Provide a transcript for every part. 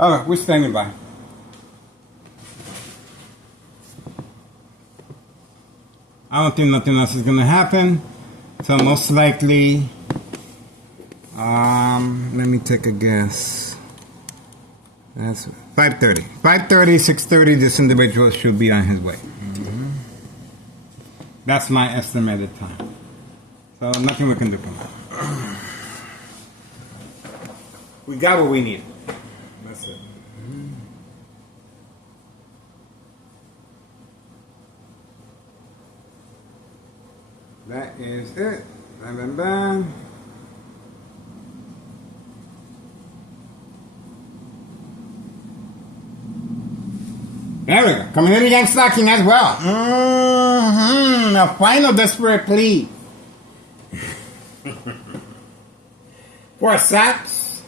Oh, we're standing by. I don't think nothing else is gonna happen. So most likely, let me take a guess. That's 5:30. 5:30, 6:30. This individual should be on his way. That's my estimated time. So nothing we can do from that. We got what we need. That's it. That is it. Bam, bam, bam. There we go. Community gang stocking as well. A final desperate plea. For Sats.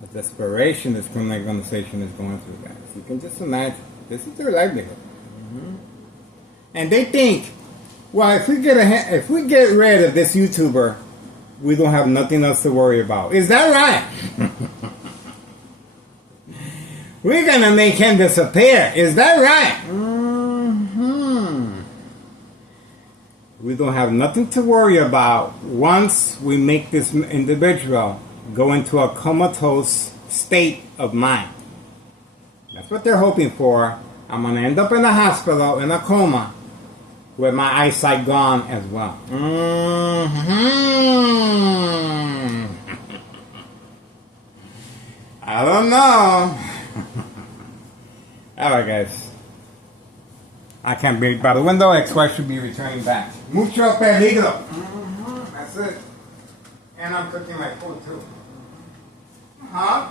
The desperation this criminal organization is going through, guys. You can just imagine. This is their livelihood. And they think, well, if we get rid of this YouTuber, we don't have nothing else to worry about. Is that right? We're gonna make him disappear. Is that right? We don't have nothing to worry about once we make this individual go into a comatose state of mind. That's what they're hoping for. I'm gonna end up in the hospital in a coma with my eyesight gone as well. I don't know. Alright, guys. I can't breathe by the window. Ex-wife should be returning back. Mucho peligro. That's it. And I'm cooking my food too. Huh?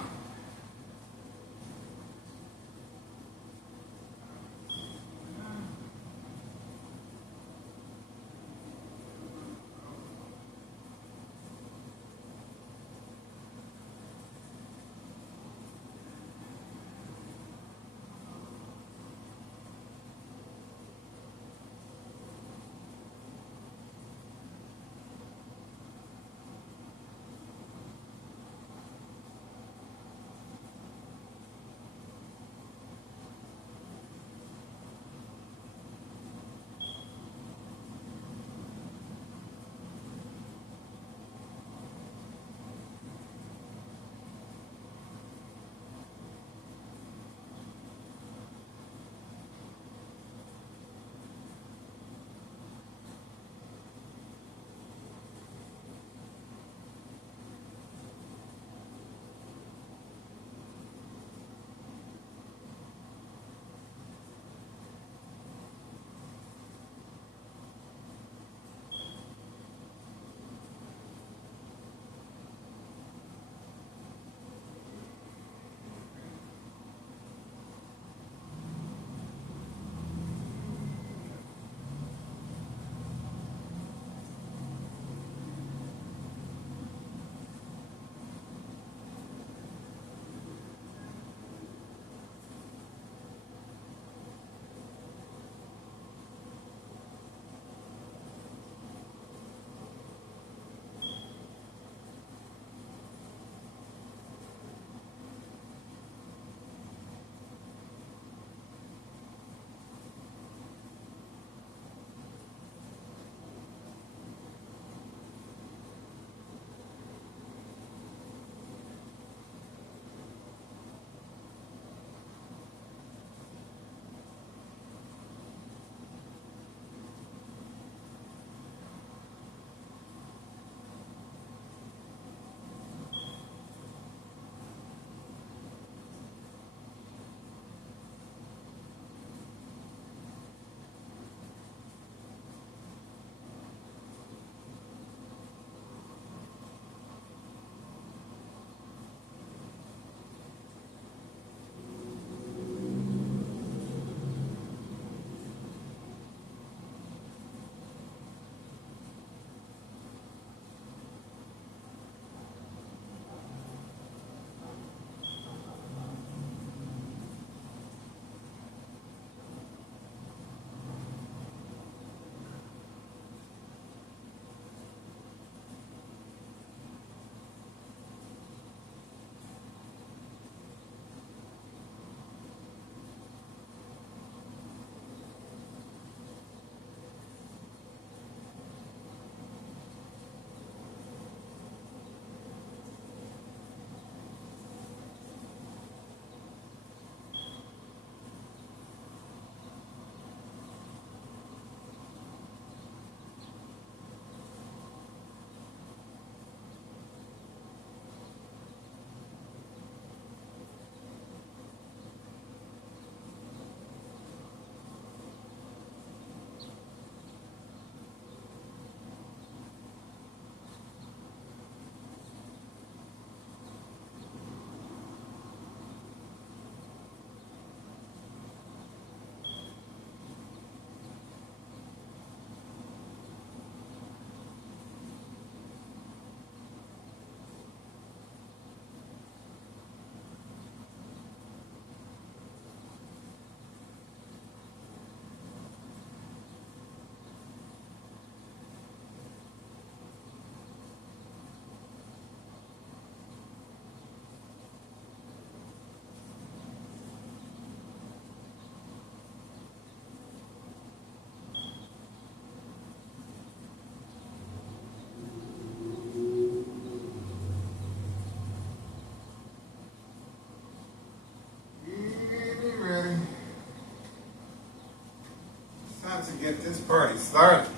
started.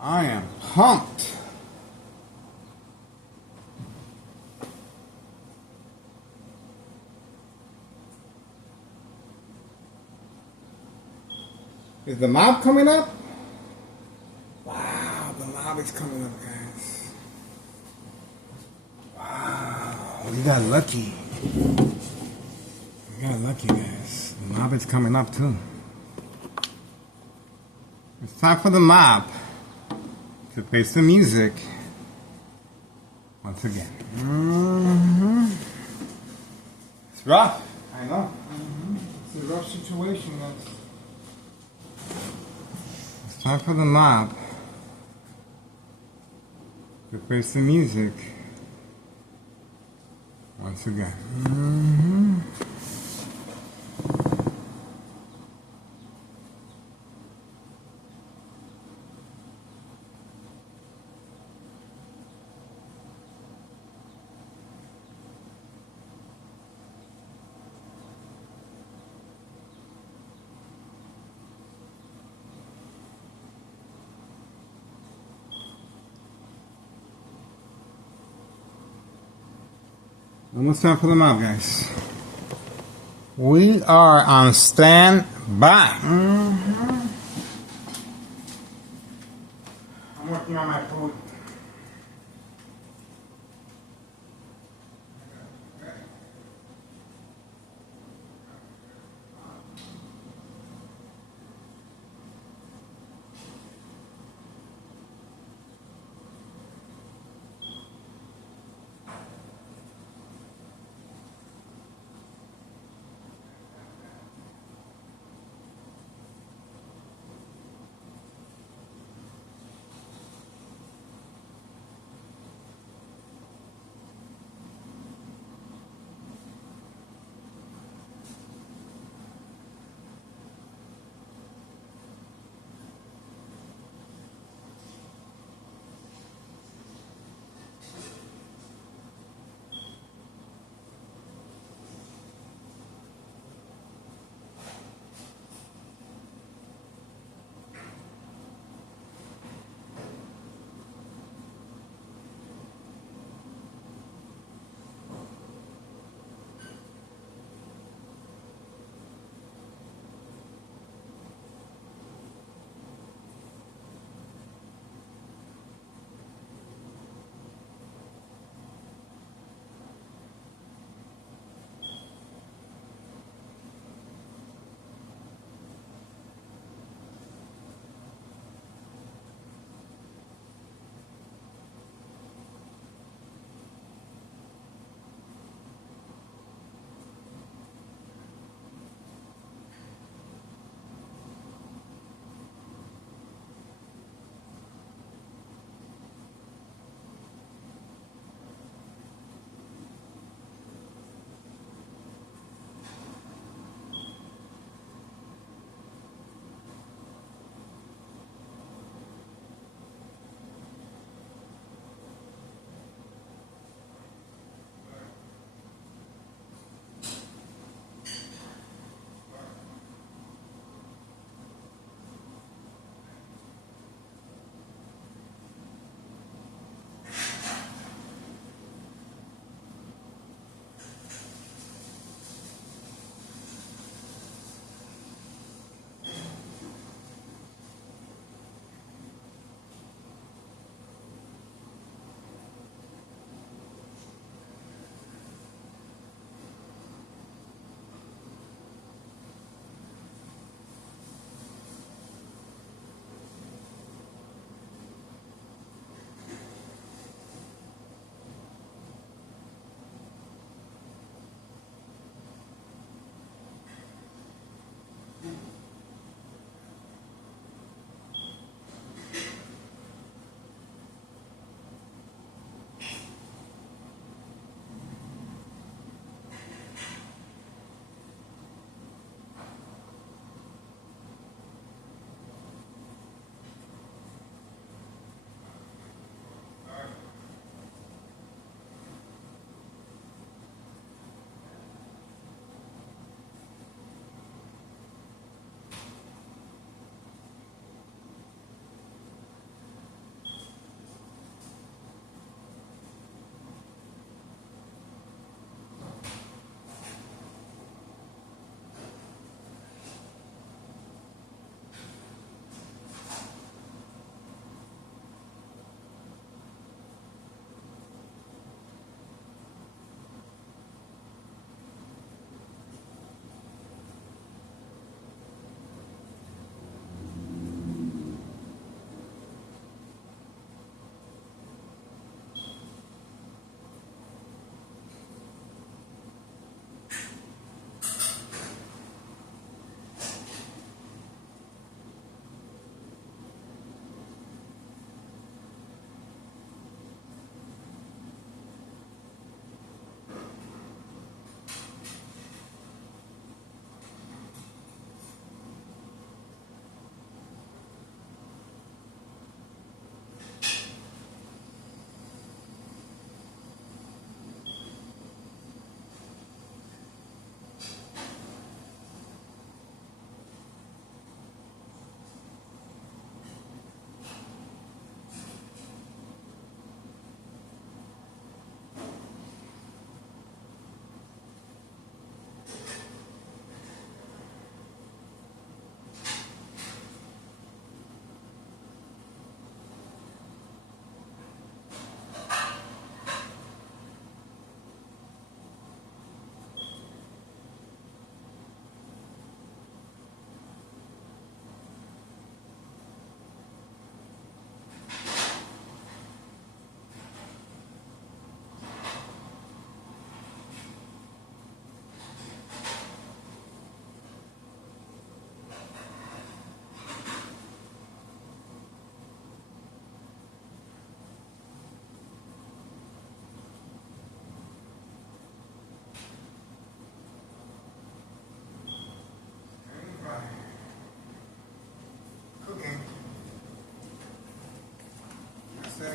I am pumped. Is the mob coming up? Wow, the mob is coming up, guys. Wow, we got lucky. We got lucky, guys. The mob is coming up, too. It's time for the mob to play some music once again. It's rough. I know. It's a rough situation, guys. It's time for the mob to play some music once again. Almost time for the mob, guys. We are on standby. I'm working on my food.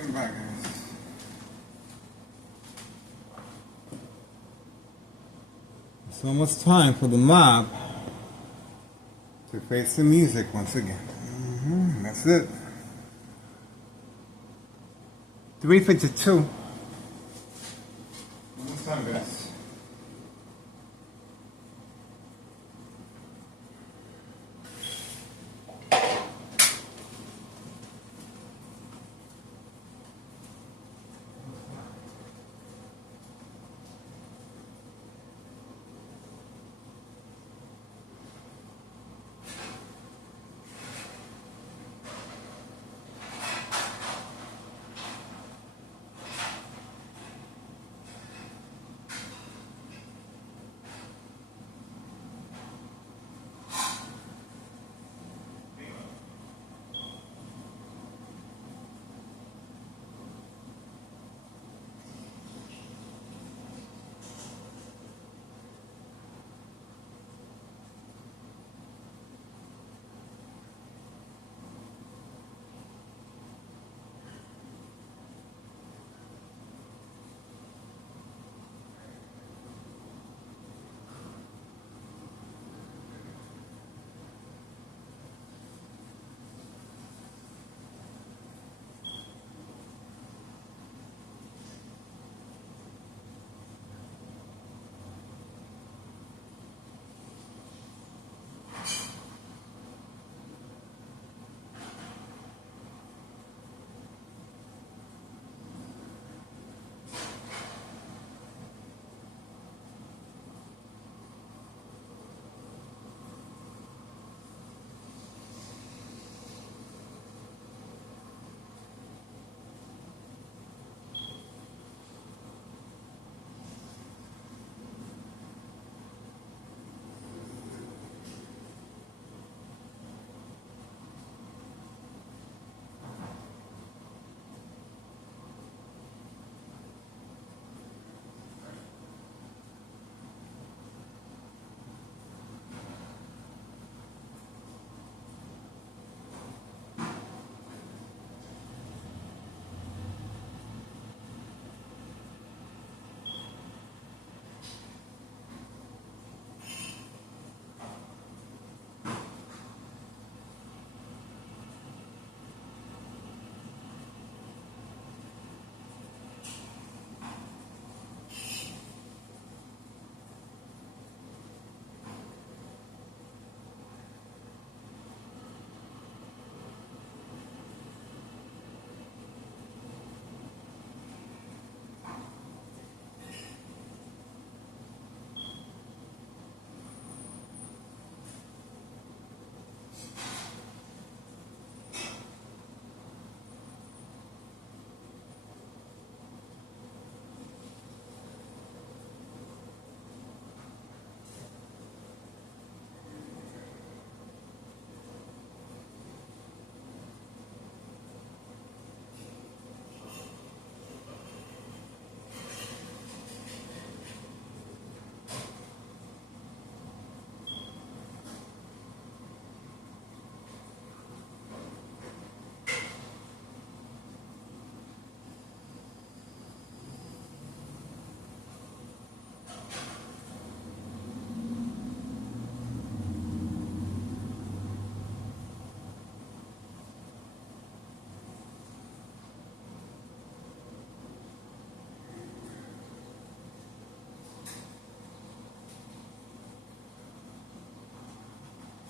Bring it back, guys. It's almost time for the mob to face the music once again. That's it. 3:52. Almost time, guys.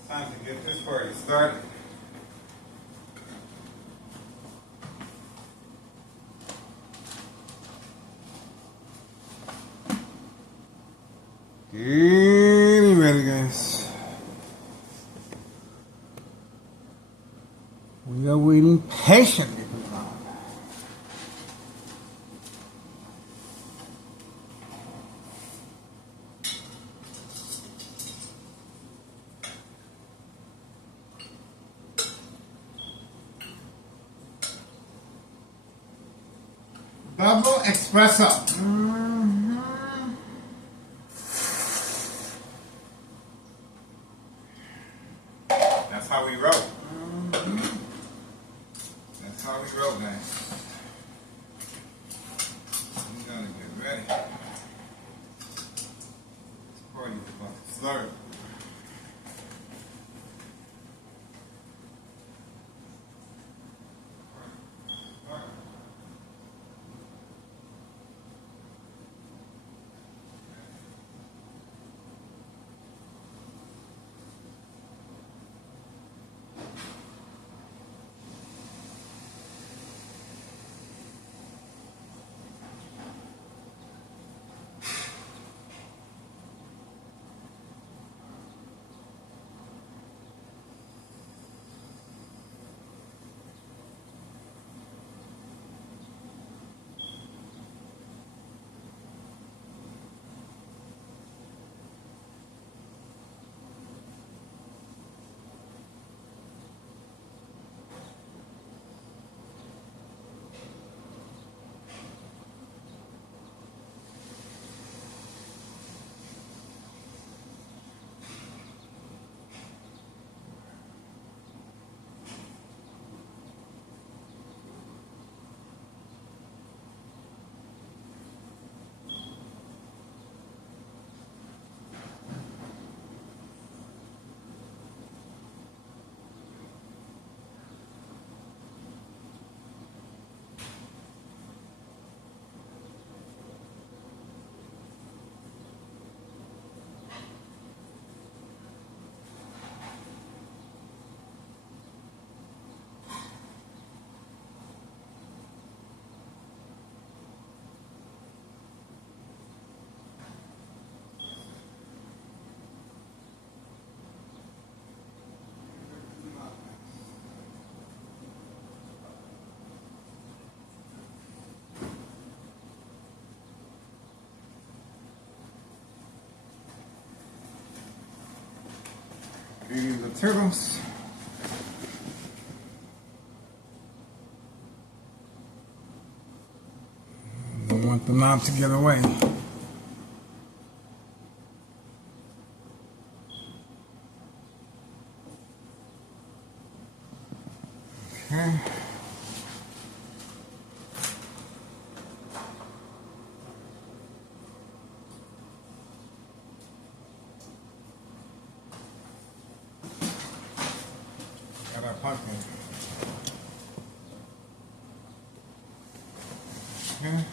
Time to get this party started. Getting ready, guys. We are waiting patiently. Double espresso. That's how we roll. That's how we roll, guys. Eating the turtles. Don't want the knob to get away. Okay. Got our pumpkin. Okay.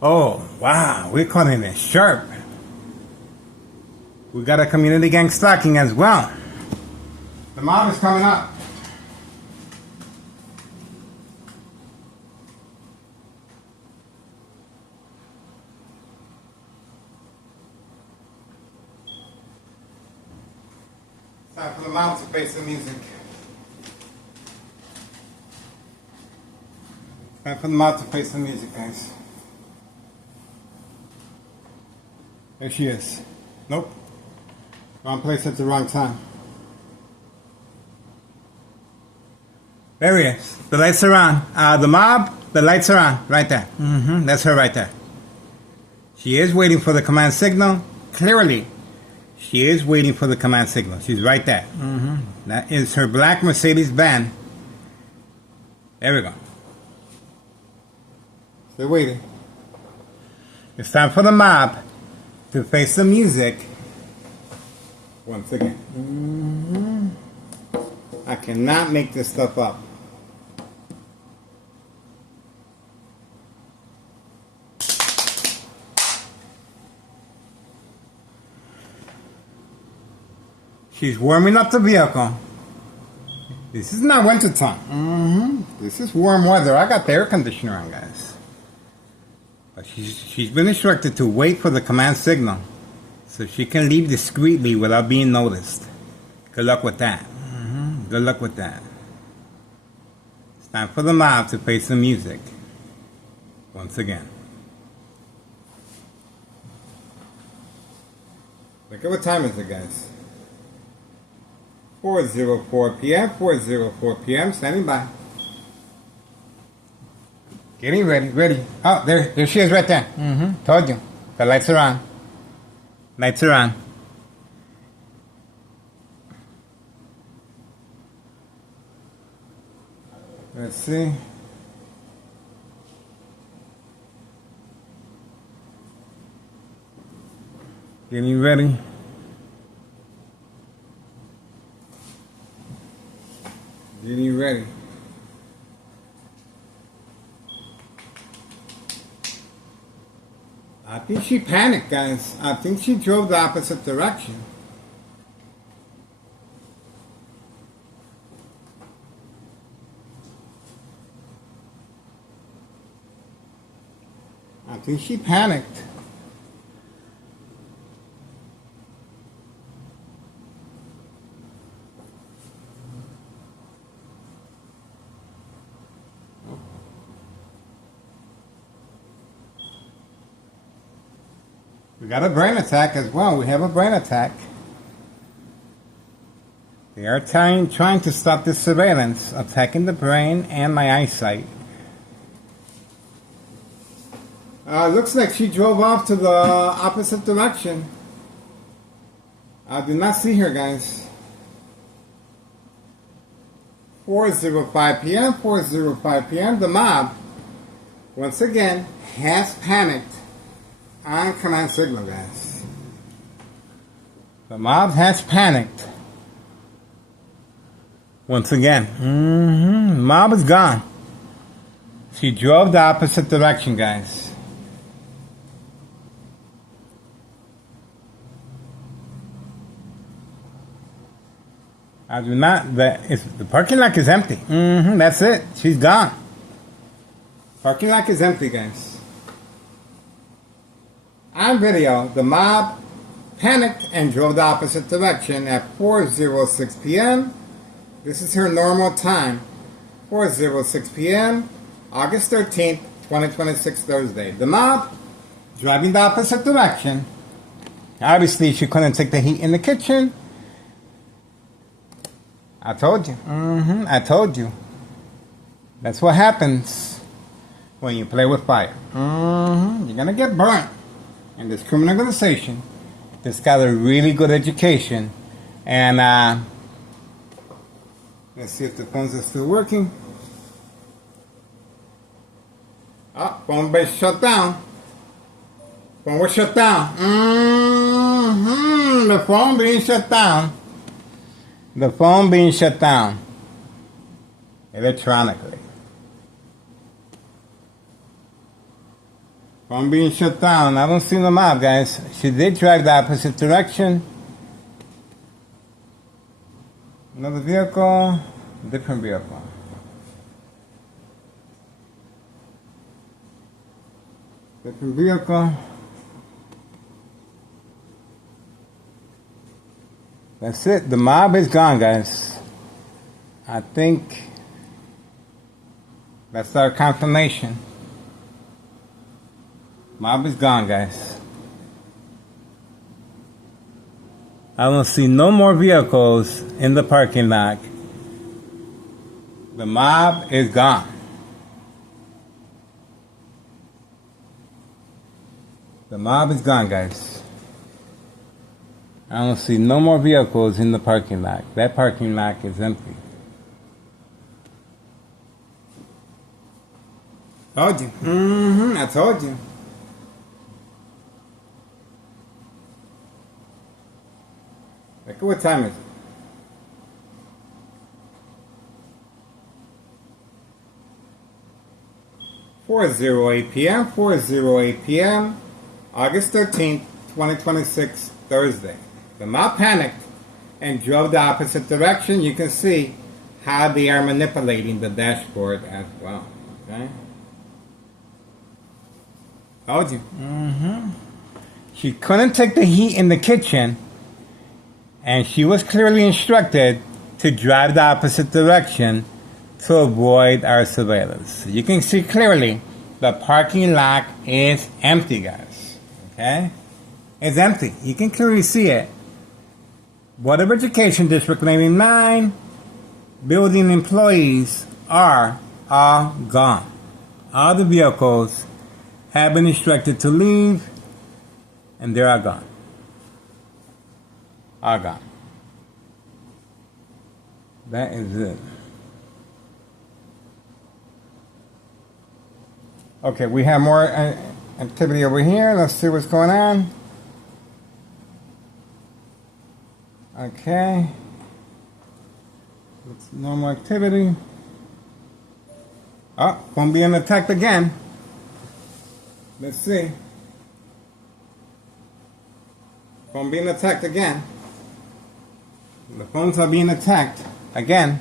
Oh, wow, we're calling it sharp. We got a community gang stocking as well. The mob is coming up. Time for the mob to play some music. Time for the mob to play some music, guys. There she is. Nope. Wrong place at the wrong time. There he is. The lights are on. The mob, the lights are on. Right there. That's her right there. She is waiting for the command signal. Clearly, she is waiting for the command signal. She's right there. That is her black Mercedes-Benz. There we go. They're waiting. It's time for the mob to face the music once again. I cannot make this stuff up. She's warming up the vehicle. This is not winter time. This is warm weather. I got the air conditioner on, guys. But she's been instructed to wait for the command signal so she can leave discreetly without being noticed. Good luck with that. Good luck with that. It's time for the mob to face the music once again. Look at what time is it, guys. 4:04 p.m. 4:04 p.m. Standing by. Getting ready. Oh, there she is right there. Told you. The lights are on. Lights are on. Let's see. Getting ready. Getting ready. I think she panicked, guys. I think she drove the opposite direction. I think she panicked. We got a brain attack as well. We have a brain attack. They are trying to stop this surveillance, attacking the brain and my eyesight. Looks like she drove off to the opposite direction. I do not see her, guys. 4:05 p.m. 4:05 p.m. The mob, once again, has panicked on command signal, guys. The mob has panicked. Once again. Mob is gone. She drove the opposite direction, guys. I do not. The parking lot is empty. That's it. She's gone. Parking lot is empty, guys. On video, the mob panicked and drove the opposite direction at 4:06 p.m. This is her normal time. 4:06 p.m. August 13th, 2026, Thursday. The mob driving the opposite direction. Obviously, she couldn't take the heat in the kitchen. I told you. I told you. That's what happens when you play with fire. You're gonna get burnt. And this criminal organization that's got a really good education. And let's see if the phones are still working. Oh, phone base shut down. Phone was shut down. The phone being shut down. The phone being shut down electronically. Phone being shut down. I don't see the mob, guys. She did drive the opposite direction. Another vehicle, different vehicle. Different vehicle. That's it. The mob is gone, guys. I think that's our confirmation. Mob is gone, guys. I don't see no more vehicles in the parking lot. The mob is gone. The mob is gone, guys. I don't see no more vehicles in the parking lot. That parking lot is empty. Told you. I told you. Look at what time is it? .408 p.m. 4:08 p.m. August 13th, 2026, Thursday. The mob panicked and drove the opposite direction. You can see how they are manipulating the dashboard as well. Okay? Told you. She couldn't take the heat in the kitchen, and she was clearly instructed to drive the opposite direction to avoid our surveillance. You can see clearly the parking lot is empty, guys. Okay? It's empty. You can clearly see it. Board of Education District 99 building employees are all gone. All the vehicles have been instructed to leave, and they are gone. All gone. That is it. Okay, we have more activity over here. Let's see what's going on. Okay. It's normal activity. Oh, phone being attacked again. Let's see. Phone being attacked again. The phones are being attacked again.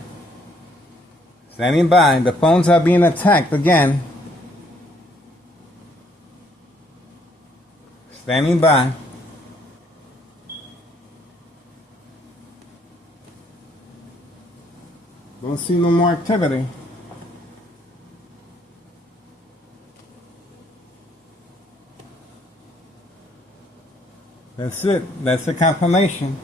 Standing by. The phones are being attacked again. Standing by. Don't see no more activity. That's it. That's the confirmation.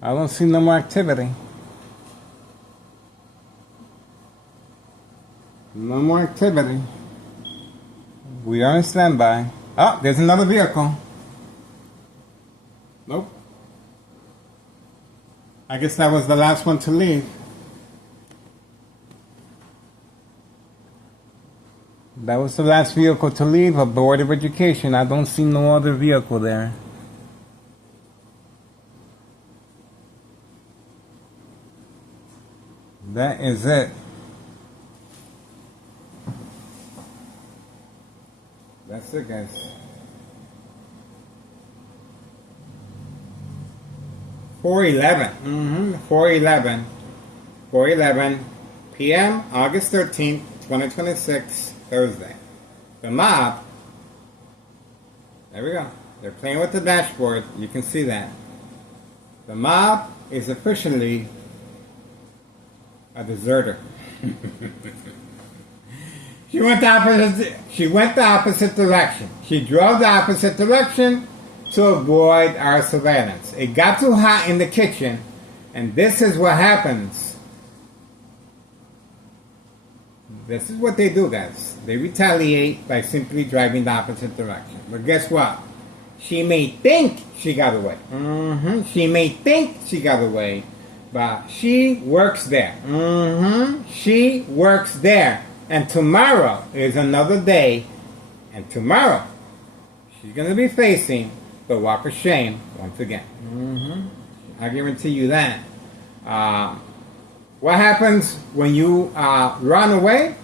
I don't see no more activity. No more activity. We are on standby. Oh, there's another vehicle. Nope. I guess that was the last one to leave. That was the last vehicle to leave a Board of Education. I don't see no other vehicle there. That is it. That's it, guys. .411. 4:11 p.m. August 13th, 2026, Thursday. The mob. There we go. They're playing with the dashboard. You can see that. The mob is officially a deserter. She went the opposite direction. She drove the opposite direction to avoid our surveillance. It got too hot in the kitchen, and this is what happens. This is what they do, guys. They retaliate by simply driving the opposite direction. But guess what? She may think she got away. She may think she got away, but she works there. She works there. And tomorrow is another day, and tomorrow she's going to be facing the walk of shame once again. I guarantee you that. What happens when you run away?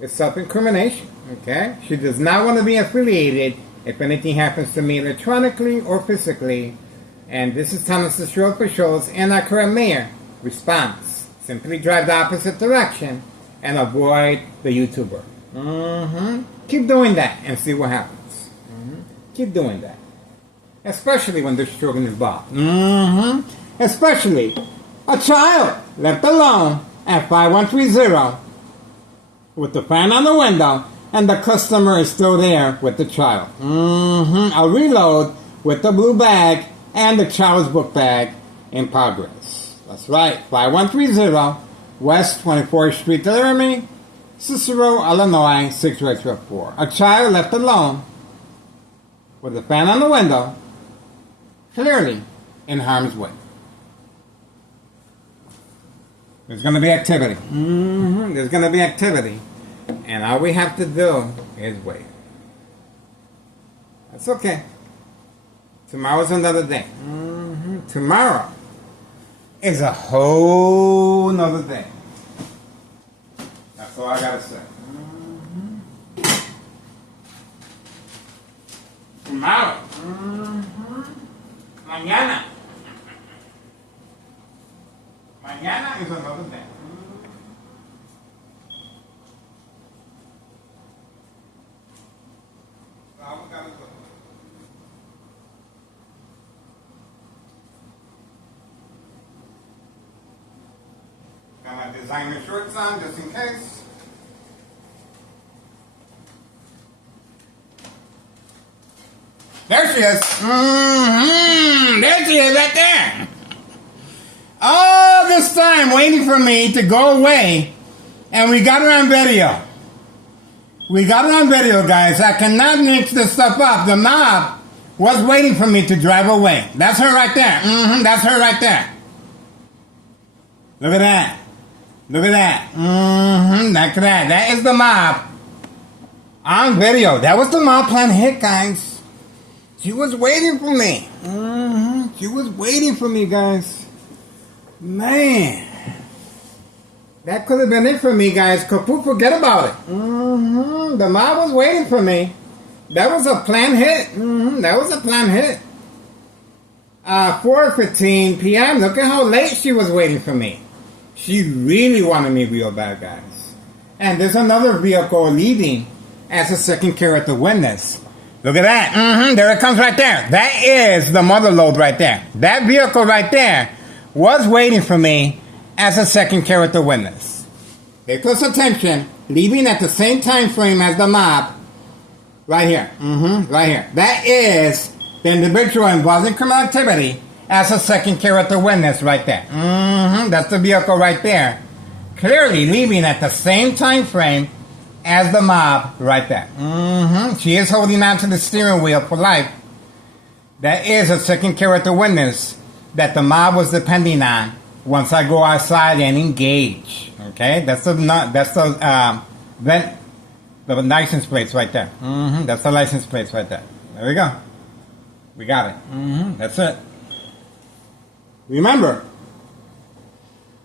It's self-incrimination. Okay? She does not want to be affiliated if anything happens to me electronically or physically. And this is Thomas the Show Officials and our current mayor response. Simply drive the opposite direction and avoid the YouTuber. Keep doing that and see what happens. Keep doing that. Especially when there's children involved. Especially a child left alone at 5130 with the fan on the window and the customer is still there with the child. A reload with the blue bag and the child's book bag in progress. That's right, 5130 West 24th Street, Laramie, Cicero, Illinois, 62804. A child left alone with a fan on the window, clearly in harm's way. There's going to be activity. There's going to be activity. And all we have to do is wait. That's okay. Tomorrow's another day. Tomorrow is a whole nother day. That's all I gotta say. Tomorrow. Mañana. Mañana is another day. That's all we gotta do. Got my designer shorts on just in case. There she is. There she is, right there. All this time waiting for me to go away, and we got her on video. We got her on video, guys. I cannot mix this stuff up. The mob was waiting for me to drive away. That's her right there. That's her right there. Look at that. Look at that. Look at that. That is the mob on video. That was the mob plan hit, guys. She was waiting for me. She was waiting for me, guys. Man. That could have been it for me, guys. Kaput, forget about it. The mob was waiting for me. That was a planned hit. That was a planned hit. 4:15 p.m. Look at how late she was waiting for me. She really wanted me real bad, guys. And there's another vehicle leaving as a second character witness. Look at that. There it comes right there. That is the mother load right there. That vehicle right there was waiting for me as a second character witness. Pay close attention. Leaving at the same time frame as the mob. Right here. Right here. That is the individual involved in criminal activity as a second character witness right there. That's the vehicle right there. Clearly leaving at the same time frame as the mob right there. She is holding on to the steering wheel for life. That is a second character witness that the mob was depending on once I go outside and engage. Okay? That's the license plates right there. That's the license plates right there. There we go. We got it. That's it. Remember,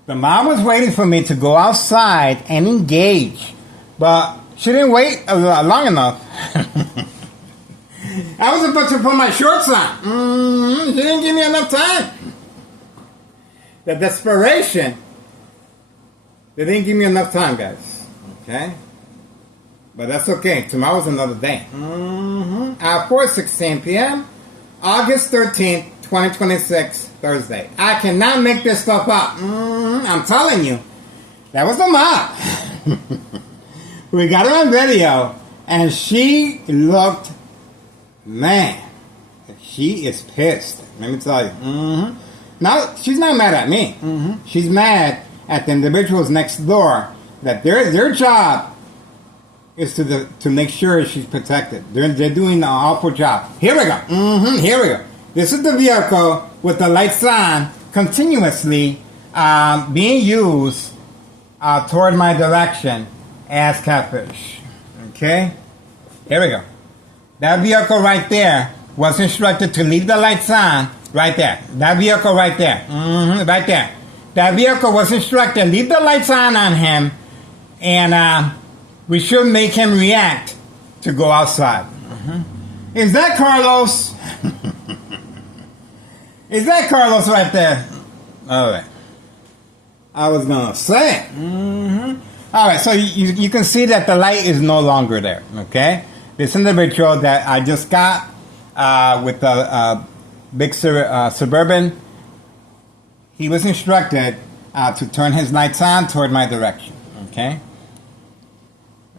the mom was waiting for me to go outside and engage, but she didn't wait long enough. I was about to put my shorts on. She didn't give me enough time. The desperation, they didn't give me enough time, guys. Okay? But that's okay. Tomorrow's another day. At 4:16 p.m., August 13th, 2026, Thursday. I cannot make this stuff up. I'm telling you. That was the mob. We got her on video, and she looked, man, she is pissed. Let me tell you. Now, she's not mad at me. She's mad at the individuals next door that their job is to make sure she's protected. They're doing an awful job. Here we go. Here we go. This is the vehicle with the lights on continuously being used toward my direction as catfish. Okay? Here we go. That vehicle right there was instructed to leave the lights on right there. That vehicle right there. Right there. That vehicle was instructed, leave the lights on him, and we should make him react to go outside. Is that Carlos? Is that Carlos right there? All right. I was going to say. All right, so you can see that the light is no longer there, okay? This individual that I just got with the big Suburban, he was instructed to turn his lights on toward my direction, okay?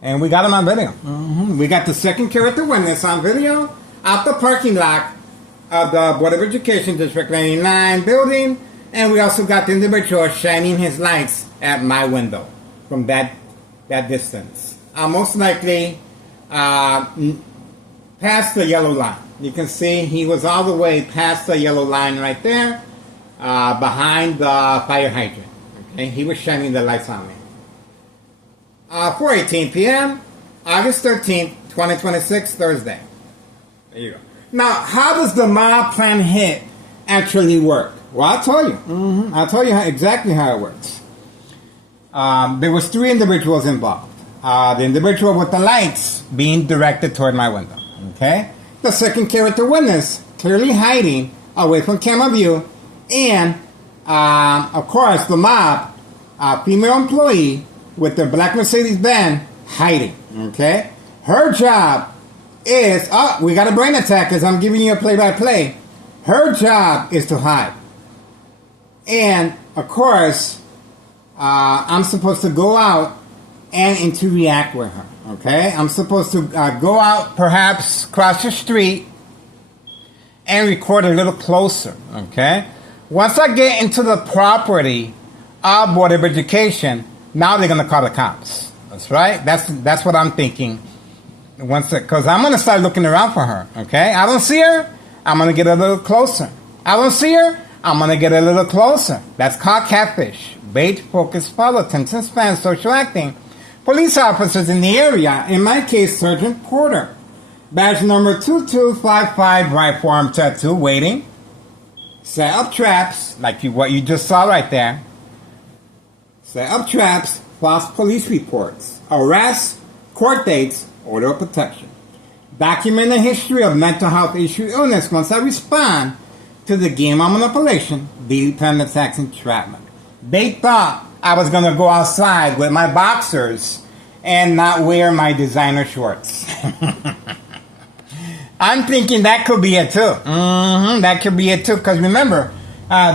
And we got him on video. We got the second character witness on video out the parking lot of the Board of Education District 99 building, and we also got the individual shining his lights at my window from that distance. Most likely past the yellow line. You can see he was all the way past the yellow line right there, behind the fire hydrant. Okay, he was shining the lights on me. 4:18 p.m., August 13th, 2026, Thursday. There you go. Now, how does the mob plan hit actually work? Well, I'll tell you. I'll tell you exactly how it works. There was 3 individuals involved. The individual with the lights being directed toward my window. Okay? The second character witness clearly hiding away from camera view. And, of course, the mob, female employee with the black Mercedes-Benz hiding. Okay? Her job is, we got a brain attack because I'm giving you a play-by-play. Her job is to hide. And, of course, I'm supposed to go out and interact with her. Okay? I'm supposed to go out, perhaps cross the street, and record a little closer, okay? Once I get into the property of Board of Education, now they're going to call the cops. That's right. That's what I'm thinking. Because I'm going to start looking around for her, okay? I don't see her, I'm going to get a little closer. I don't see her, I'm going to get a little closer. That's called catfish. Bait, focus, follow, attention span, social acting. Police officers in the area, in my case, Sergeant Porter. Badge number 2255, right forearm tattoo, waiting. Set up traps, like what you just saw right there. Set up traps, false police reports, arrests, court dates, order of protection. Document the history of mental health issue illness once I respond to the game of manipulation, daily plan attacks, entrapment. They thought I was going to go outside with my boxers and not wear my designer shorts. I'm thinking that could be it too. That could be it too. Because remember,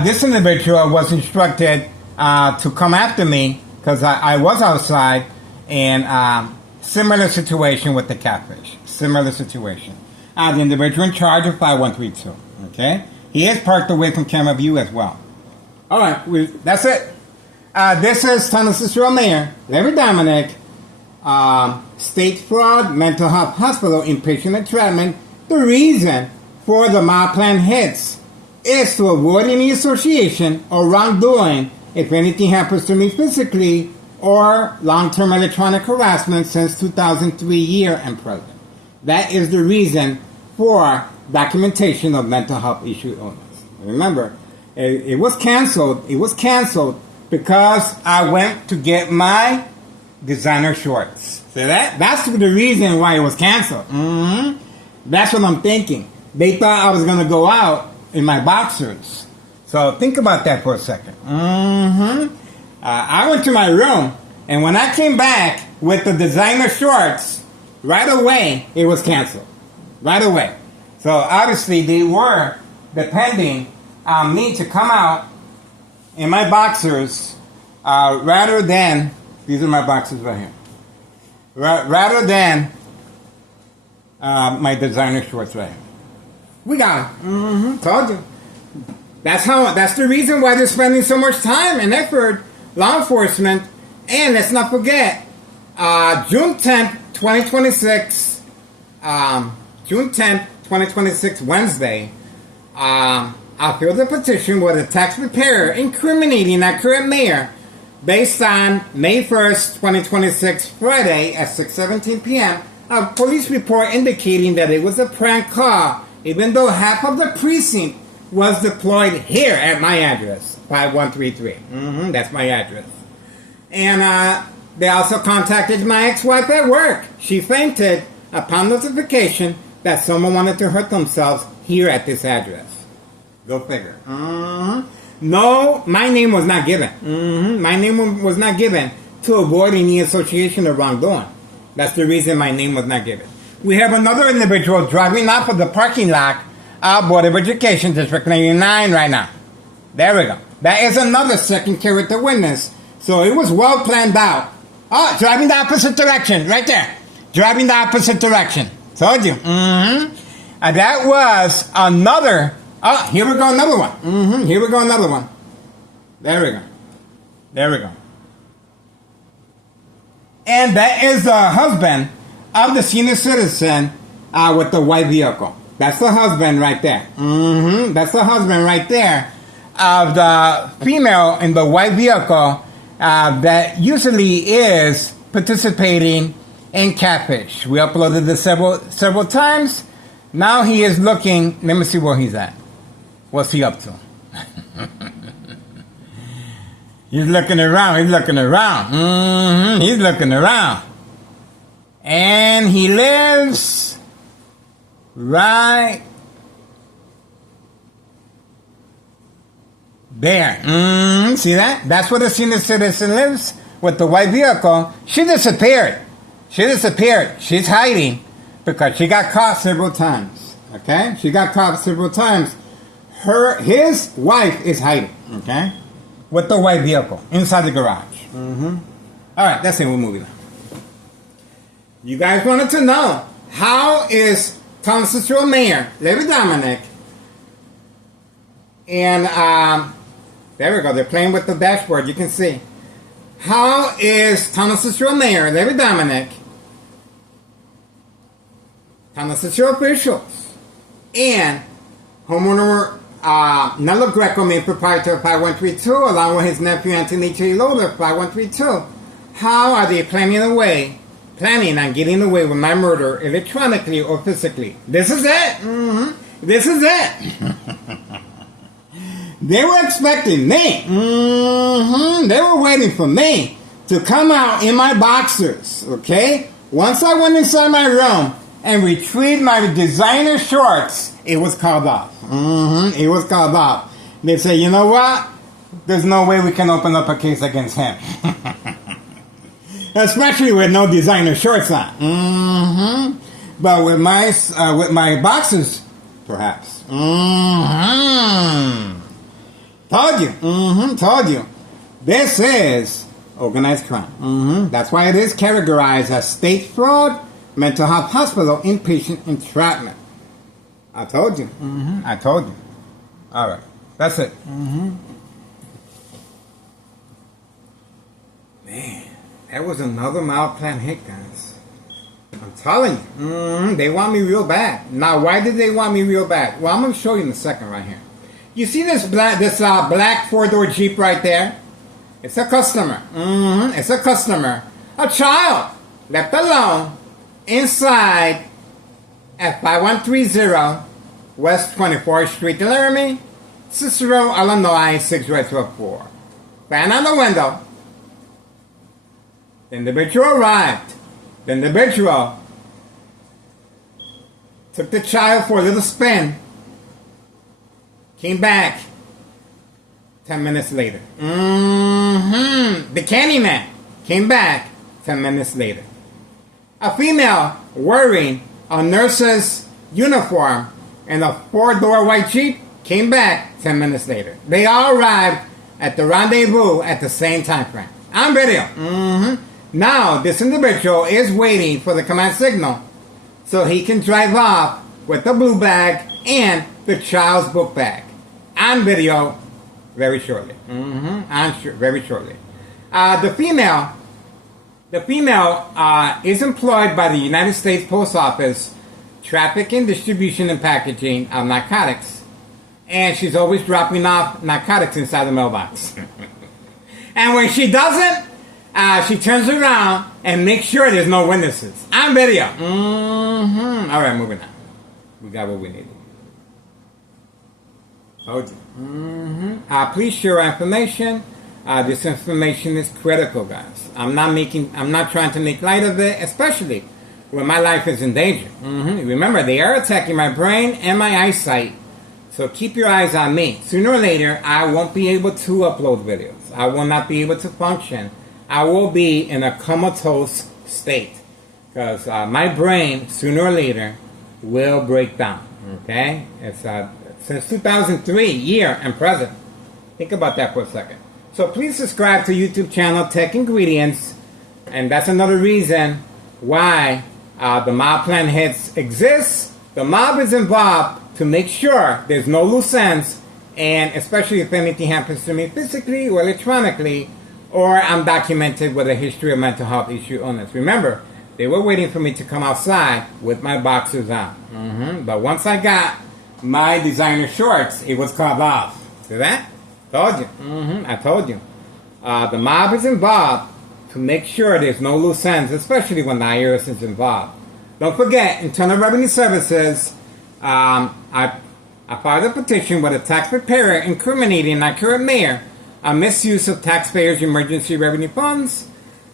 this individual was instructed to come after me because I was outside, and similar situation with the catfish. Similar situation. The individual in charge of 5132. Okay? He is parked away from camera view as well. All right, that's it. This is Town of Cicero Mayor Larry Dominic, state fraud, mental health hospital, inpatient entrapment. The reason for the MA plan hits is to avoid any association or wrongdoing if anything happens to me physically or long-term electronic harassment since 2003 year and present. That is the reason for documentation of mental health issue illness. Remember, it was canceled. It was canceled because I went to get my designer shorts. See that? That's the reason why it was canceled. That's what I'm thinking. They thought I was going to go out in my boxers. So think about that for a second. I went to my room, and when I came back with the designer shorts, right away, it was canceled. Right away. So obviously, they were depending on me to come out in my boxers rather than, these are my boxers right here, rather than my designer shorts right here. We got them. Told you. That's the reason why they're spending so much time and effort, law enforcement. And let's not forget, June 10th, 2026, June 10th, 2026, Wednesday, I filed a petition with a tax preparer incriminating our current mayor based on May 1st, 2026, Friday at 6:17 p.m., a police report indicating that it was a prank call, even though half of the precinct was deployed here at my address, 5133. That's my address. And they also contacted my ex-wife at work. She fainted upon notification that someone wanted to hurt themselves here at this address. Go figure. No, my name was not given. My name was not given to avoid any association or wrongdoing. That's the reason my name was not given. We have another individual driving off of the parking lot of Board of Education, District 99 right now. There we go. That is another second character witness. So it was well planned out. Oh, driving the opposite direction, right there. Driving the opposite direction. Told you. That was another. Oh, here we go, another one. Here we go, another one. There we go. There we go. And that is the husband of the senior citizen with the white vehicle. That's the husband right there. That's the husband right there of the female in the white vehicle that usually is participating in catfish. We uploaded this several times. Now he is looking. Let me see where he's at. What's he up to? He's looking around. He's looking around. He's looking around. And he lives right there. See that? That's where the senior citizen lives with the white vehicle. She disappeared. She disappeared. She's hiding because she got caught several times. Okay? She got caught several times. His wife is hiding. Okay? With the white vehicle inside the garage. All right, that's it. We're moving on. You guys wanted to know, how is Town of Cicero Mayor Larry Dominic And there we go. They're playing with the dashboard. You can see. How is Town of Cicero Mayor Larry Dominic, Town of Cicero officials, and homeowner Nello Greco, main proprietor of 5132, along with his nephew Anthony J. Lola, 5132, how are they planning on getting away with my murder electronically or physically? This is it. This is it. They were expecting me. They were waiting for me to come out in my boxers, okay? Once I went inside my room and retrieved my designer shorts, it was called off. It was called off. They said, you know what? There's no way we can open up a case against him. Especially with no designer shorts on. But with my boxers, perhaps. Told you. Told you. This is organized crime. That's why it is categorized as state fraud, mental health hospital, inpatient entrapment. I told you. I told you. All right. That's it. Man, that was another mild plan hit, guys. I'm telling you. They want me real bad. Now, why did they want me real bad? Well, I'm going to show you in a second right here. You see this black four-door Jeep right there? It's a customer. It's a customer. A child left alone inside at 5130 West 24th Street, Laramie, Cicero, Illinois, 60204. Fan on the window. The individual arrived. The individual took the child for a little spin. Came back 10 minutes later. The Candyman came back 10 minutes later. A female wearing a nurse's uniform and a four-door white Jeep came back 10 minutes later. They all arrived at the rendezvous at the same time frame. On video. Now, this individual is waiting for the command signal so he can drive off with the blue bag and the child's book bag. On video very shortly. Very shortly. The female is employed by the United States Post Office, trafficking, distribution, and packaging of narcotics. And she's always dropping off narcotics inside the mailbox. And when she doesn't, she turns around and makes sure there's no witnesses. On video. All right, moving on. We got what we needed. Told you. Please share our information. This information is critical, guys. I'm not trying to make light of it, especially when my life is in danger. Remember, they are attacking my brain and my eyesight. So keep your eyes on me. Sooner or later, I won't be able to upload videos. I will not be able to function. I will be in a comatose state. Because my brain, sooner or later, will break down. Okay? It's since 2003, year and present. Think about that for a second. So please subscribe to YouTube channel Tech Ingredients. And that's another reason why the mob plan hits exists. The mob is involved to make sure there's no loose ends. And especially if anything happens to me physically or electronically, or I'm documented with a history of mental health issue illness. Remember, they were waiting for me to come outside with my boxers on. But once I got my designer shorts, it was called off. See that? Told you. I told you. The mob is involved to make sure there's no loose ends, especially when the IRS is involved. Don't forget, Internal Revenue Services, I filed a petition with a tax preparer incriminating our current mayor on misuse of taxpayers' emergency revenue funds.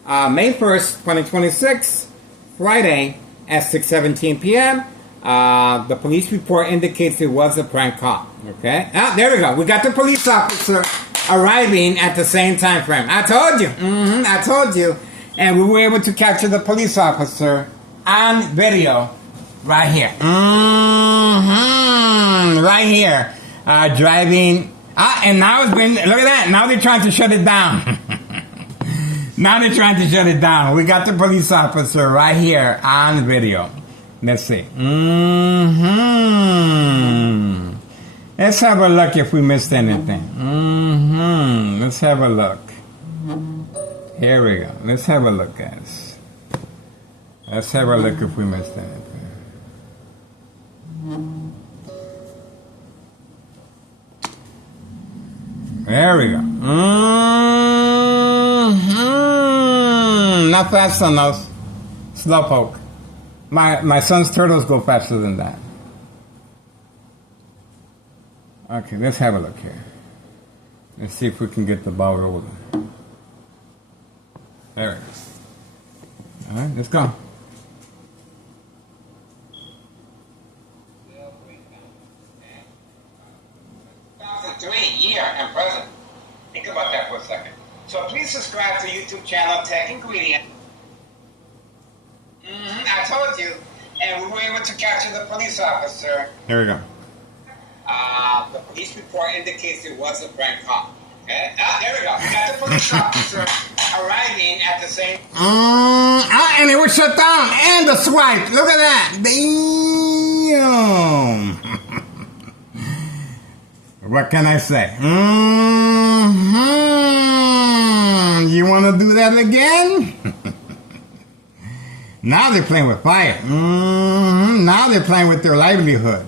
May 1st, 2026, Friday at 6:17 p.m. The police report indicates it was a prank call. Okay? There we go. We got the police officer arriving at the same time frame. I told you. I told you. And we were able to capture the police officer on video right here. Right here. Driving. And now it's been, look at that. Now they're trying to shut it down. Now they're trying to shut it down. We got the police officer right here on video. Let's see. Let's have a look if we missed anything. Let's have a look. Here we go. Let's have a look, guys. Let's have a look if we missed anything. There we go. Not fast enough. Slowpoke. My son's turtles go faster than that. Okay, let's have a look here. Let's see if we can get the ball rolling. There it is. All right, let's go. 2003 year and present. Think about that for a second. So please subscribe to YouTube channel Tech Ingredient. I told you, and we were able to capture the police officer. Here we go. The police report indicates it was a prank call. Okay? There we go. We got the police officer arriving at the same. And it was shut down. And the swipe. Look at that. Damn. What can I say? You want to do that again? Now they're playing with fire. Now they're playing with their livelihood.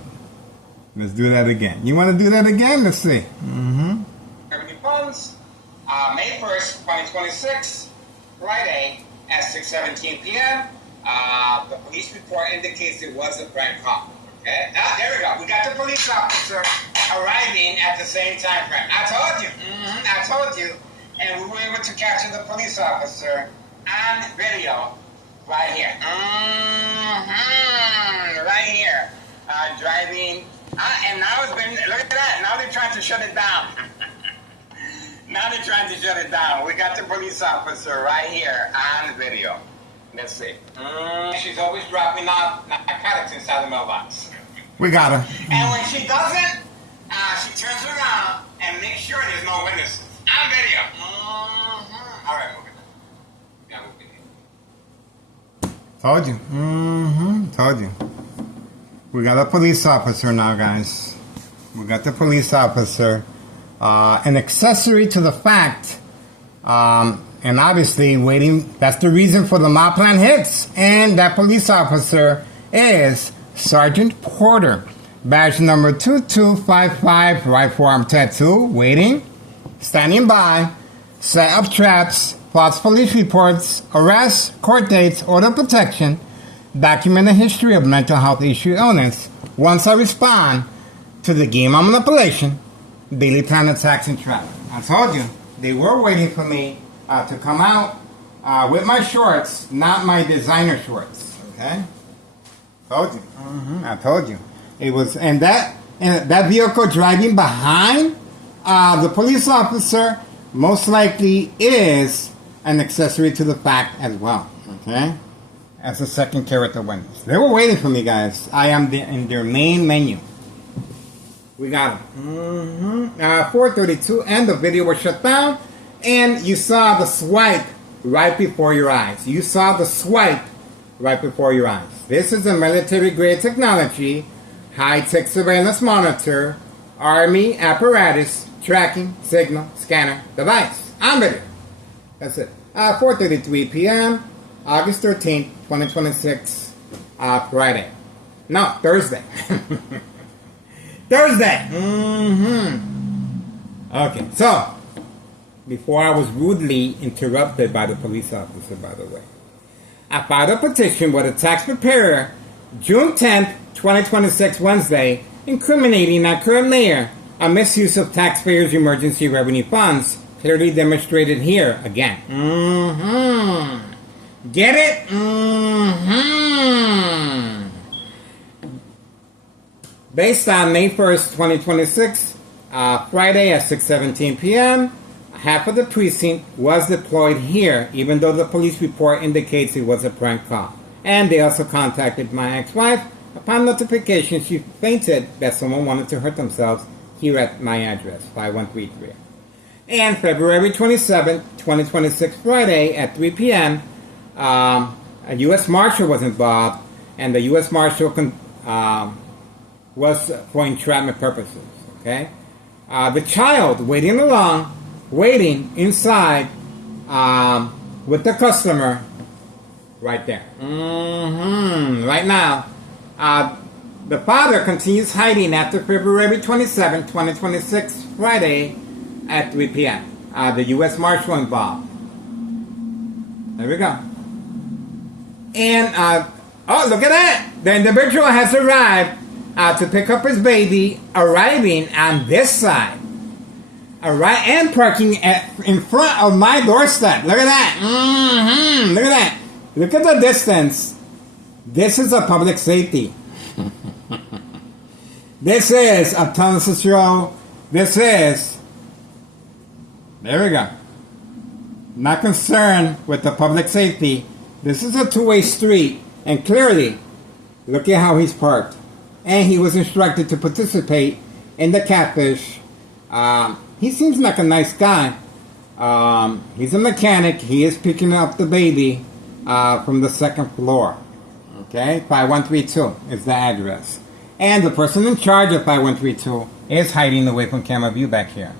Let's do that again. You want to do that again? Let's see. Revenue funds, May 1st, 2026, Friday at 6:17 p.m. The police report indicates it was a prank call. Okay? There we go. We got the police officer arriving at the same time frame. I told you. I told you. And we were able to capture the police officer on video right here. Right here. Driving. And now it's been, look at that. Now they're trying to shut it down. Now they're trying to shut it down. We got the police officer right here on video. Let's see. She's always dropping off narcotics inside the mailbox. We got her. And when she doesn't, she turns around and makes sure there's no witnesses. On video. All right, move it. Yeah, move it. Told you. Told you. We got a police officer now, guys. We got the police officer. An accessory to the fact, and obviously waiting, that's the reason for the mob plan hits. And that police officer is Sergeant Porter. Badge number 2255, right forearm tattoo, waiting, standing by, set up traps, false police reports, arrests, court dates, order of protection, document a history of mental health issue illness. Once I respond to the game of manipulation, daily plan attacks and trap. I told you, they were waiting for me to come out with my shorts, not my designer shorts. Okay? Told you. I told you. It was, and that vehicle driving behind the police officer most likely is an accessory to the fact as well. Okay? As a second character witness. They were waiting for me, guys. I am in their main menu. We got them. 4:32, and the video was shut down. And you saw the swipe right before your eyes. You saw the swipe right before your eyes. This is a military-grade technology, high-tech surveillance monitor, Army apparatus, tracking, signal, scanner, device. On video. That's it. 4:33 p.m., August 13th, 2026, Friday. No, Thursday. Thursday. Okay, so, before I was rudely interrupted by the police officer, by the way, I filed a petition with a tax preparer June 10th, 2026, Wednesday, incriminating our current mayor a misuse of taxpayers' emergency revenue funds, clearly demonstrated here again. Get it? Based on May 1st, 2026, Friday at 6:17 p.m., half of the precinct was deployed here, even though the police report indicates it was a prank call. And they also contacted my ex-wife. Upon notification, she fainted that someone wanted to hurt themselves here at my address, 5133. And February 27th, 2026, Friday at 3 p.m., a U.S. Marshal was involved, and the U.S. Marshal was for entrapment purposes. Okay? The child waiting inside with the customer right there. Right now. The father continues hiding after February 27, 2026, Friday at 3 p.m. The U.S. Marshal involved. There we go. And, oh, look at that. The individual has arrived to pick up his baby, arriving on this side. And parking in front of my doorstep. Look at that. Look at that. Look at the distance. This is a public safety. This is a Tennessee Road. This is. There we go. Not concerned with the public safety. This is a two-way street. And clearly, look at how he's parked. And he was instructed to participate in the catfish. He seems like a nice guy. He's a mechanic. He is picking up the baby from the second floor. Okay, 5132 is the address. And the person in charge of 5132 is hiding away from camera view back here.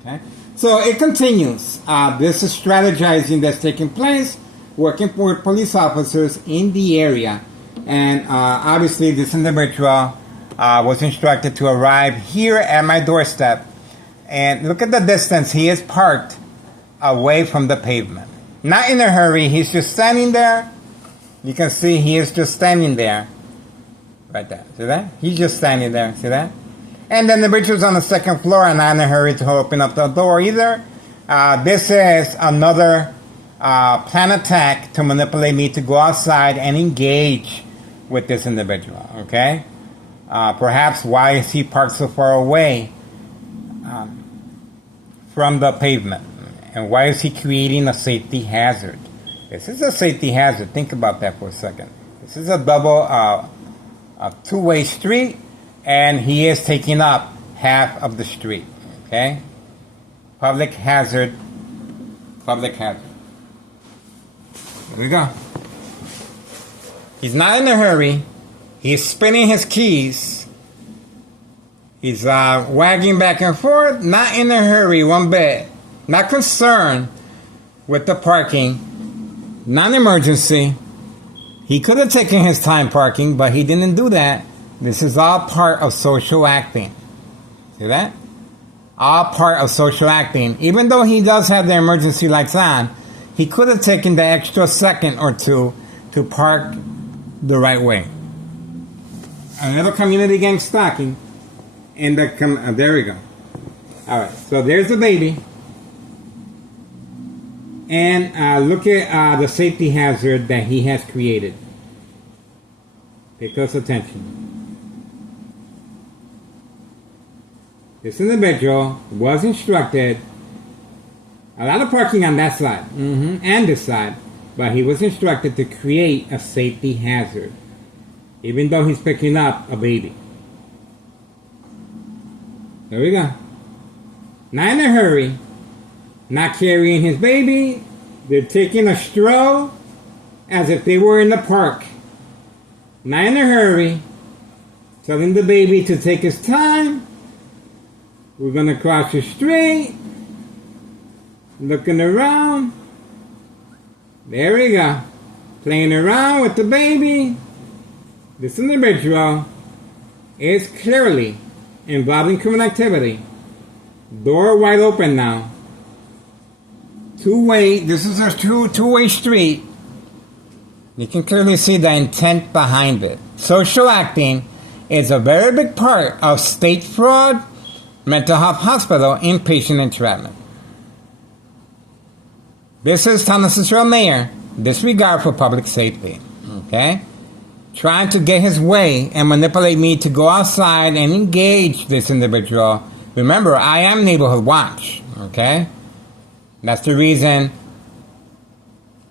Okay, so it continues. This is strategizing that's taking place, working with police officers in the area. And obviously this individual was instructed to arrive here at my doorstep. And look at the distance. He is parked away from the pavement. Not in a hurry. He's just standing there. You can see he is just standing there. Right there. See that? He's just standing there. See that? And then the individual's on the second floor and not in a hurry to open up the door either. This is another plan attack to manipulate me to go outside and engage with this individual. Okay? Perhaps why is he parked so far away from the pavement? And why is he creating a safety hazard? This is a safety hazard. Think about that for a second. This is a double, a two-way street, and he is taking up half of the street. Okay? Public hazard. Public hazard. Here we go. He's not in a hurry. He's spinning his keys. He's wagging back and forth. Not in a hurry one bit. Not concerned with the parking. Non-emergency. He could have taken his time parking, but he didn't do that. This is all part of social acting. See that? All part of social acting. Even though he does have the emergency lights on, he could have taken the extra second or two to park the right way. Another community gang stalking. And there we go. Alright, so there's the baby. And look at the safety hazard that he has created. Pay close attention. This individual was instructed, a lot of parking on that side, and this side, but he was instructed to create a safety hazard, even though he's picking up a baby. There we go. Not in a hurry. Not carrying his baby. They're taking a stroll as if they were in the park. Not in a hurry. Telling the baby to take his time. We're going to cross the street. Looking around. There we go. Playing around with the baby. This individual is clearly involved in criminal activity. Door wide open now. Two-way, this is a two-way street. You can clearly see the intent behind it. Social acting is a very big part of state fraud, mental health hospital, inpatient entrapment. This is Thomas Israel Mayor, disregard for public safety. Okay? Trying to get his way and manipulate me to go outside and engage this individual. Remember, I am Neighborhood Watch. Okay? That's the reason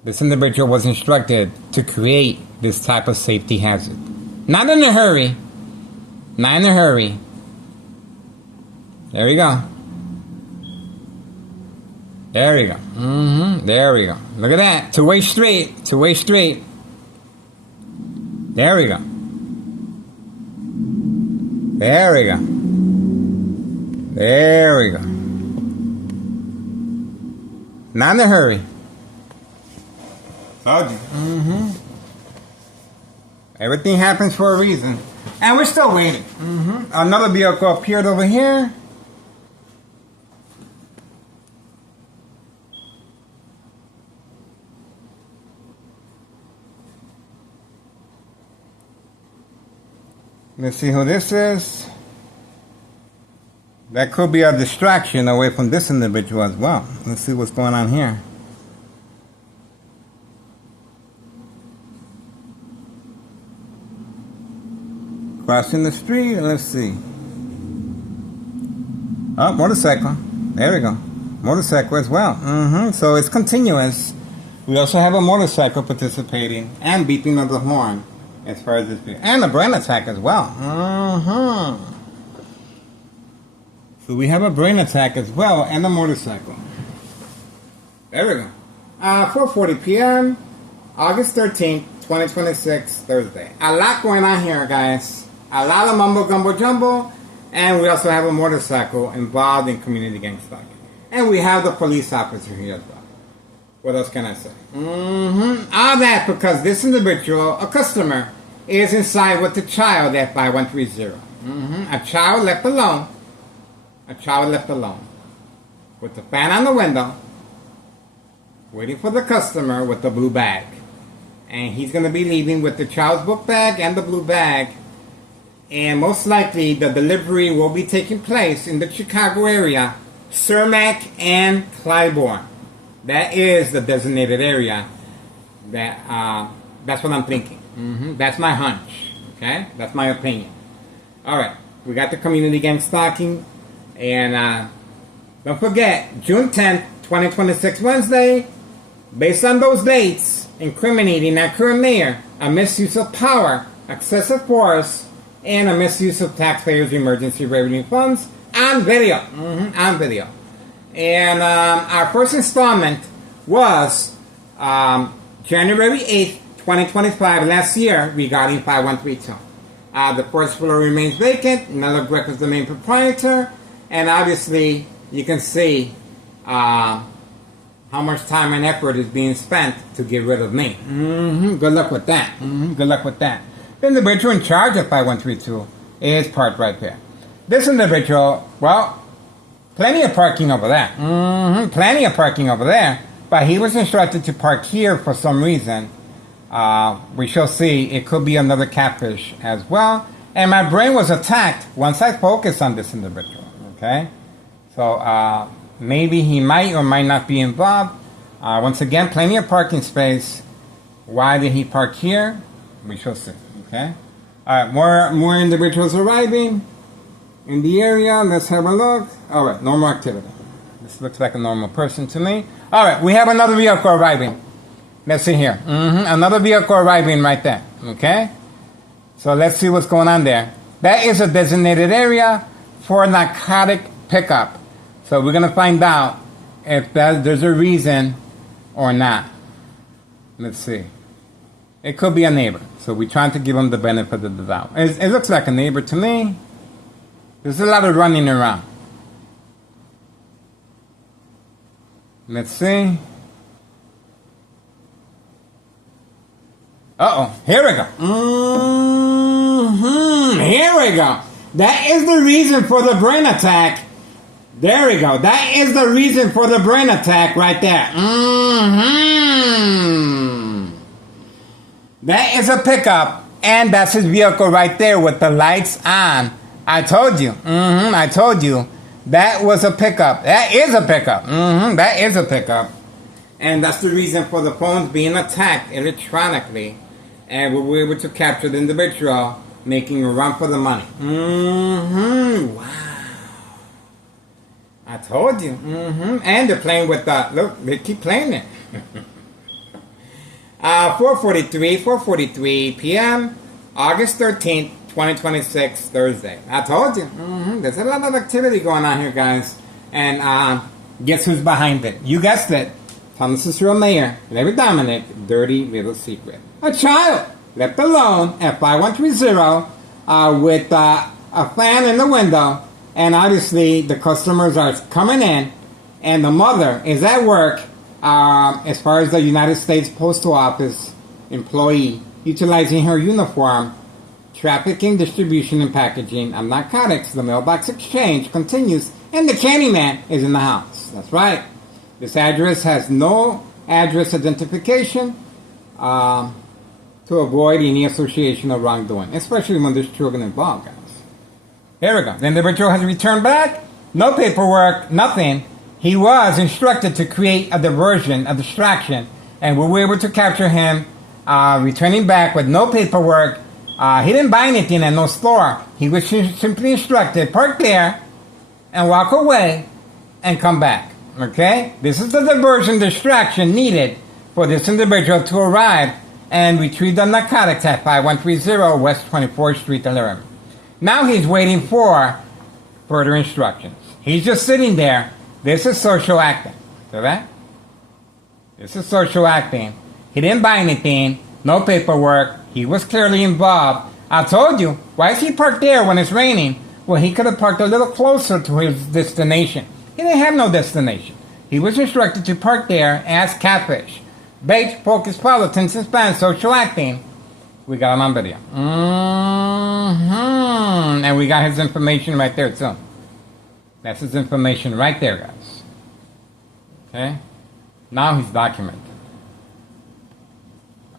this individual was instructed to create this type of safety hazard. Not in a hurry. Not in a hurry. There we go. There we go. There we go. Look at that. Two-way street. Two-way street. There we go. There we go. There we go. Not in a hurry. Told you. Everything happens for a reason. And we're still waiting. Another vehicle appeared over here. Let's see who this is. That could be a distraction away from this individual as well. Let's see what's going on here. Crossing the street, let's see. Oh, motorcycle. There we go. Motorcycle as well. So it's continuous. We also have a motorcycle participating and beeping of the horn as far as this vehicle. And a brain attack as well. So we have a brain attack as well and a motorcycle. There we go. 4:40 p.m. August 13th, 2026, Thursday. A lot going on here, guys. A lot of mumbo gumbo jumbo. And we also have a motorcycle involved in community gang stalking. And we have the police officer here as well. What else can I say? All that because this individual, a customer, is inside with the child at 5130. A child left alone. A child left alone. With the fan on the window. Waiting for the customer with the blue bag. And he's going to be leaving with the child's book bag and the blue bag. And most likely the delivery will be taking place in the Chicago area, Cermak and Clybourne. That is the designated area. That's what I'm thinking. That's my hunch. Okay? That's my opinion. Alright. We got the community gang stalking. And don't forget, June 10th, 2026, Wednesday, based on those dates, incriminating our current mayor, a misuse of power, excessive force, and a misuse of taxpayers' emergency revenue funds on video. On video. And our first installment was January 8th, 2025, last year, regarding 5132. The first floor remains vacant. Nella Greco is the main proprietor. And obviously, you can see how much time and effort is being spent to get rid of me. Good luck with that. Good luck with that. The individual in charge of 5132 is parked right there. This individual, well, plenty of parking over there. Plenty of parking over there. But he was instructed to park here for some reason. We shall see. It could be another catfish as well. And my brain was attacked once I focused on this individual. Okay? So, maybe he might or might not be involved. Once again, plenty of parking space. Why did he park here? We shall see. Okay? Alright, more individuals arriving in the area. Let's have a look. Alright, normal activity. This looks like a normal person to me. Alright, we have another vehicle arriving. Let's see here. Another vehicle arriving right there. Okay? So let's see what's going on there. That is a designated area for narcotic pickup. So we're going to find out if there's a reason or not. Let's see. It could be a neighbor. So we're trying to give him the benefit of the doubt. It looks like a neighbor to me. There's a lot of running around. Let's see. Uh-oh. Here we go. Here we go. That is the reason for the brain attack. There we go. That is the reason for the brain attack right there. That is a pickup. And that's his vehicle right there with the lights on. I told you. I told you. That was a pickup. That is a pickup. That is a pickup. And that's the reason for the phones being attacked electronically. And we were able to capture the individual making a run for the money. Wow. I told you. And they're playing with that. Look, they keep playing it. 4:43 p.m. August 13th, 2026, Thursday. I told you. There's a lot of activity going on here, guys. And guess who's behind it? You guessed it. Thomas Cicero Mayor, Larry Dominic, dirty little secret. A child left alone at 5130 with a fan in the window and obviously the customers are coming in, and the mother is at work, as far as the United States Postal Office employee, utilizing her uniform, trafficking, distribution, and packaging of narcotics. The mailbox exchange continues, and the Candyman is in the house. That's right. This address has no address identification to avoid any association of wrongdoing, especially when there's children involved, guys. Here we go. The individual has returned back. No paperwork, nothing. He was instructed to create a diversion, a distraction, and we were able to capture him returning back with no paperwork. He didn't buy anything at no store. He was simply instructed, park there and walk away and come back. Okay? This is the diversion distraction needed for this individual to arrive and retrieve the narcotics at 5130 West 24th Street, Laramie. Now he's waiting for further instructions. He's just sitting there. This is social acting. See that? This is social acting. He didn't buy anything. No paperwork. He was clearly involved. I told you. Why is he parked there when it's raining? Well, he could have parked a little closer to his destination. He didn't have no destination. He was instructed to park there as catfish. Bait, focus, politics, and Spanish, social acting. We got him on video. And we got his information right there, too. That's his information right there, guys. Okay? Now he's documented.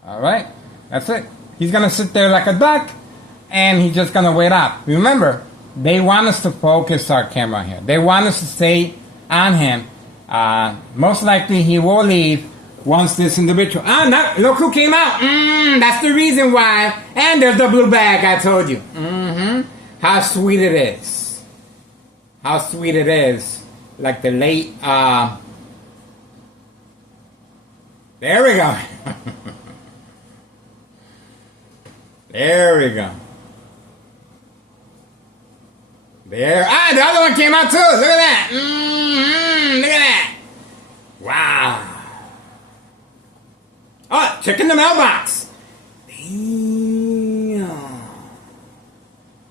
Alright? That's it. He's going to sit there like a duck, and he's just going to wait up. Remember, they want us to focus our camera here. They want us to stay on him. Most likely he will leave once this individual... look who came out. That's the reason why. And there's the blue bag, I told you. How sweet it is. How sweet it is. Like the late... There we go. There we go. There. The other one came out too. Look at that. Look at that. Wow. Oh, check in the mailbox. Damn.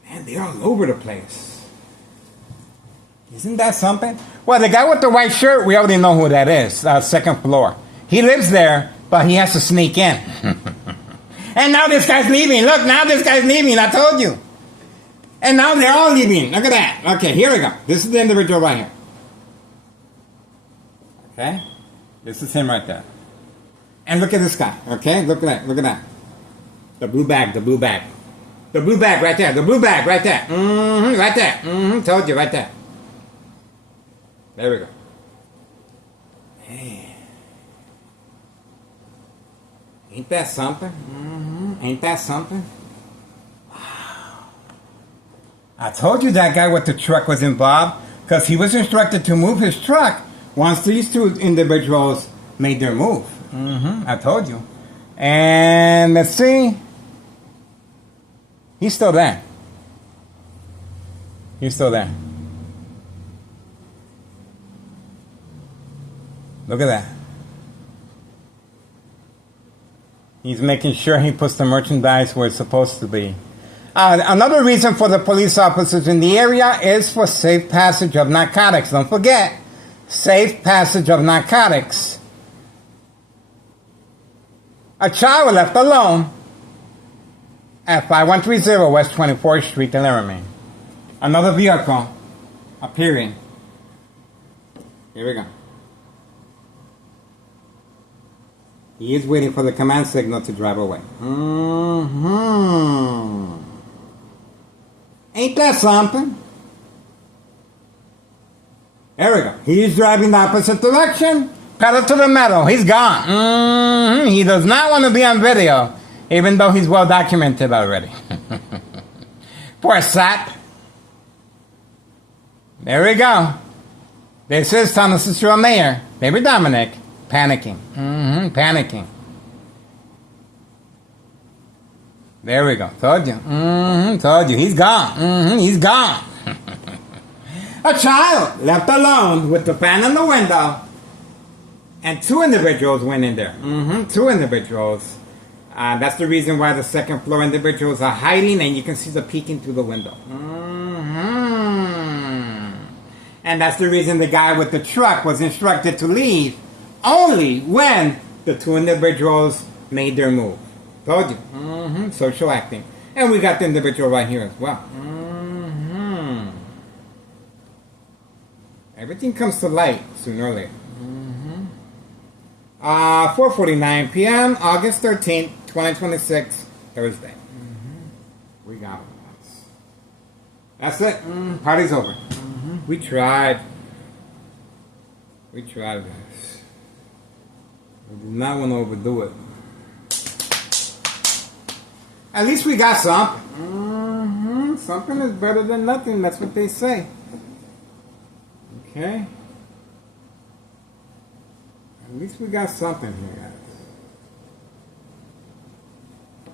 Man, they're all over the place. Isn't that something? Well, the guy with the white shirt, we already know who that is. Second floor. He lives there, but he has to sneak in. And now this guy's leaving. Look, now this guy's leaving. I told you. And now they're all leaving. Look at that. Okay, here we go. This is the individual right here. Okay? This is him right there. And look at this guy. Okay? Look at that. Look at that. The blue bag. The blue bag. The blue bag right there. The blue bag right there. Right there. Told you right there. There we go. Hey. Ain't that something? Ain't that something? Wow. I told you that guy with the truck was involved because he was instructed to move his truck once these two individuals made their move. I told you. And let's see. He's still there. He's still there. Look at that. He's making sure he puts the merchandise where it's supposed to be. Another reason for the police officers in the area is for safe passage of narcotics. Don't forget, safe passage of narcotics. A child left alone at 5130 West 24th Street in Laramie. Another vehicle appearing. Here we go. He is waiting for the command signal to drive away. Ain't that something? There we go. He's driving the opposite direction. Pedal to the metal. He's gone. He does not want to be on video, even though he's well documented already. Poor sap. There we go. This is Thomas Cicero Mayor, Baby Dominic, panicking. Panicking. There we go. Told you. Told you. He's gone. He's gone. A child left alone with the fan in the window. And two individuals went in there. Two individuals. That's the reason why the second floor individuals are hiding, and you can see them peeking through the window. And that's the reason the guy with the truck was instructed to leave only when the two individuals made their move. Told you. Social acting. And we got the individual right here as well. Everything comes to light sooner or later. 4:49 p.m., August 13th, 2026, Thursday. We got it. That's it. Party's over. We tried. We tried, guys. We do not want to overdo it. At least we got something. Something is better than nothing. That's what they say. Okay. At least we got something here,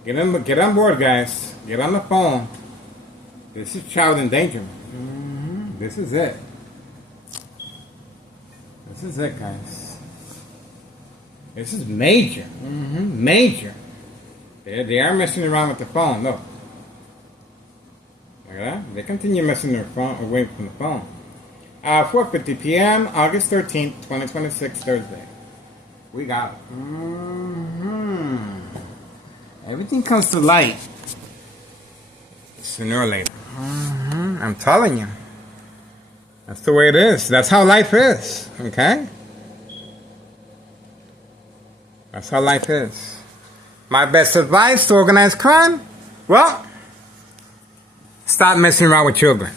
guys. Get on board, guys. Get on the phone. This is child endangerment. This is it. This is it, guys. This is major. Major. They are messing around with the phone. Look. Look at that. They continue messing their phone away from the phone. 4:50 p.m., August 13th, 2026, Thursday. We got it. Everything comes to light sooner or later. I'm telling you. That's the way it is. That's how life is. Okay? That's how life is. My best advice to organized crime? Well, stop messing around with children.